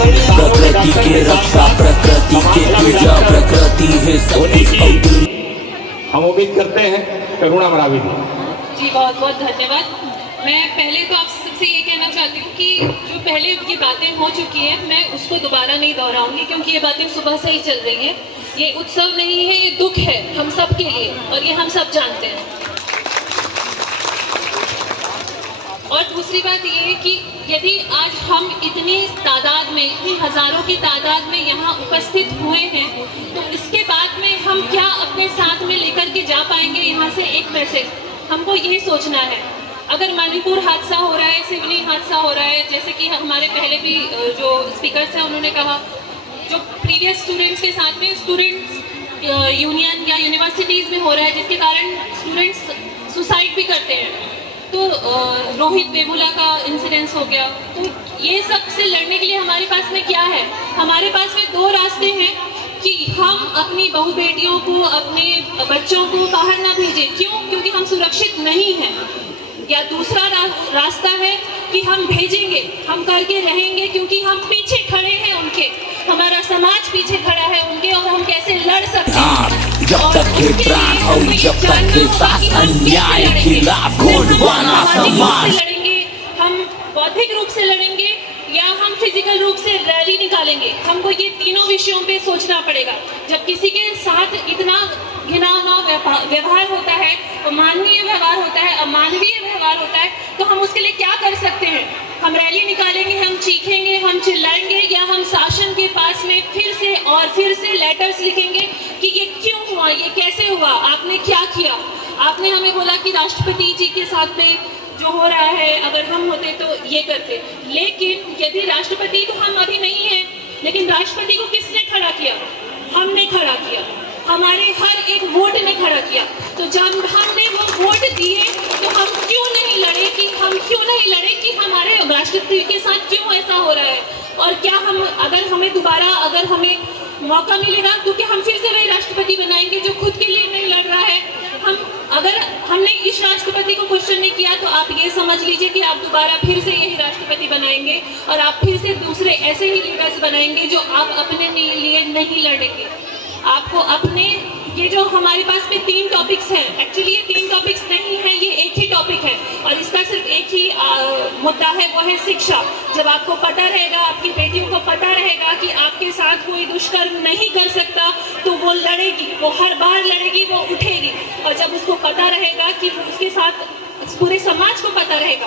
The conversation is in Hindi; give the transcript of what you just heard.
प्रकृति के रक्षा, प्रकृति के पूजा, प्रकृति है सब कुछ। हम उम्मीद करते हैं करुणा मरावी जी, बहुत बहुत धन्यवाद। मैं पहले तो आप सबसे ये कहना चाहती हूँ कि जो पहले की बातें हो चुकी हैं मैं उसको दोबारा नहीं दोहराऊंगी, क्योंकि ये बातें सुबह से ही चल रही हैं। ये उत्सव नहीं है, ये दुख है हम सब के लिए, और ये हम सब जानते हैं। और दूसरी बात ये है कि यदि आज हम इतनी तादाद में, इतनी हजारों की तादाद में यहाँ उपस्थित हुए हैं, तो इसके बाद में हम क्या अपने साथ में लेकर के जा पाएंगे यहाँ से एक मैसेज, हमको ये सोचना है। अगर मणिपुर हादसा हो रहा है, सिवनी हादसा हो रहा है, जैसे कि हमारे पहले भी जो स्पीकर्स हैं उन्होंने कहा, जो प्रीवियस स्टूडेंट्स के साथ में स्टूडेंट्स यूनियन या यूनिवर्सिटीज़ में हो रहा है, जिसके कारण स्टूडेंट्स सुसाइड भी करते हैं। तो रोहित वेमुला का इंसिडेंस हो गया। तो ये सब से लड़ने के लिए हमारे पास में क्या है? हमारे पास में दो रास्ते हैं कि हम अपनी बहू बेटियों को, अपने बच्चों को बाहर ना भेजें। क्यों? क्योंकि हम सुरक्षित नहीं हैं। या दूसरा रास्ता है कि हम भेजेंगे, हम करके रहेंगे, क्योंकि हम पीछे खड़े हैं उनके, हमारा समाज पीछे खड़ा है उनके, और हम कैसे लड़ सकते हैं। जब तक के प्राण और जब तक के साथ अन्याय खिलाफ घोड़वाना समाज लड़ेंगे, हम बौद्धिक रूप से लड़ेंगे या हम फिजिकल रूप से रैली निकालेंगे। हमको ये तीनों विषयों पे सोचना पड़ेगा। जब किसी के साथ इतना घिनौना व्यवहार होता है, अमानवीय व्यवहार होता है, अमानवीय व्यवहार होता है, तो हम उसके लिए क्या कर सकते हैं? हम रैली निकालेंगे, हम चीखेंगे, हम चिल्लाएंगे, या हम शासन के पास में फिर से और फिर से लेटर्स लिखेंगे कि ये क्यों हुआ, ये कैसे हुआ, आपने क्या किया? आपने हमें बोला कि राष्ट्रपति जी के साथ में जो हो रहा है, अगर हम होते तो ये करते। लेकिन यदि राष्ट्रपति तो हम अभी नहीं हैं, लेकिन राष्ट्रपति को किसने खड़ा किया? हमने खड़ा किया, हमारे हर एक वोट ने खड़ा किया। तो जब हमने वो वोट दिए तो हम क्यों नहीं लड़े कि हमारे राष्ट्रपति के साथ क्यों ऐसा हो रहा है? और क्या हम, अगर हमें दोबारा, अगर हमें मौका मिलेगा तो क्या हम फिर से वही राष्ट्रपति बनाएंगे जो खुद के लिए नहीं लड़ रहा है? अगर हमने इस राष्ट्रपति को क्वेश्चन नहीं किया, तो आप ये समझ लीजिए कि आप दोबारा फिर से यही राष्ट्रपति बनाएंगे, और आप फिर से दूसरे ऐसे ही लीडर्स बनाएंगे जो आप अपने लिए नहीं लड़ेंगे। आपको अपने, ये जो हमारे पास में 3 टॉपिक्स हैं, एक्चुअली ये 3 टॉपिक्स नहीं है, ये एक ही टॉपिक है, और इसका सिर्फ एक ही मुद्दा है, वो है शिक्षा। जब आपको पता रहेगा, आपकी बेटियों को पता रहेगा कि आपके साथ कोई दुष्कर्म नहीं कर सकता, तो वो लड़ेगी, वो हर बार लड़ेगी, वो उठेगी। और जब उसको पता रहेगा कि उसके साथ, पूरे समाज को पता रहेगा